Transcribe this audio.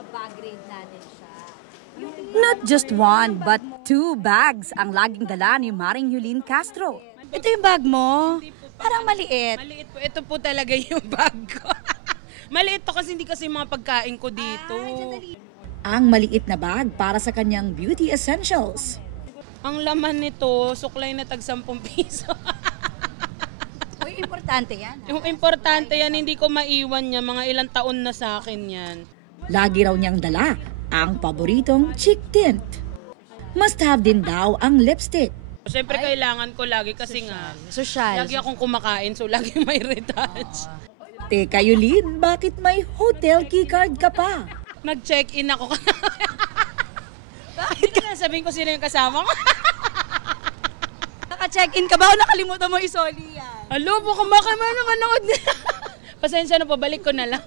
mabag grade natin siya. Not just one, but 2 bags ang laging dala ni Maring Yulin Castro. Ito yung bag mo? Parang maliit. Maliit po. Ito po talaga yung bag ko. Maliit to kasi hindi kasi yung mga pagkain ko dito. Ang maliit na bag para sa kanyang beauty essentials. Ang laman nito, suklay na tag 10 piso. Uy, importante yan. Yung importante yan, hindi ko maiwan yan. Mga ilang taon na sa akin yan. Lagi raw niyang dala ang paboritong cheek tint. Must have din daw ang lipstick. Siyempre kailangan ko lagi kasi nga, Social. lagi akong kumakain so lagi may retouch. Teka Yulin, bakit may hotel keycard ka pa? Nag-check-in ako. Bakit ka? Sabihin ko sino yung kasama ko. Naka-check-in ka ba o nakalimutan mo isoli yan? Alo, baka naman manood. Pasensya na po, balik ko na lang.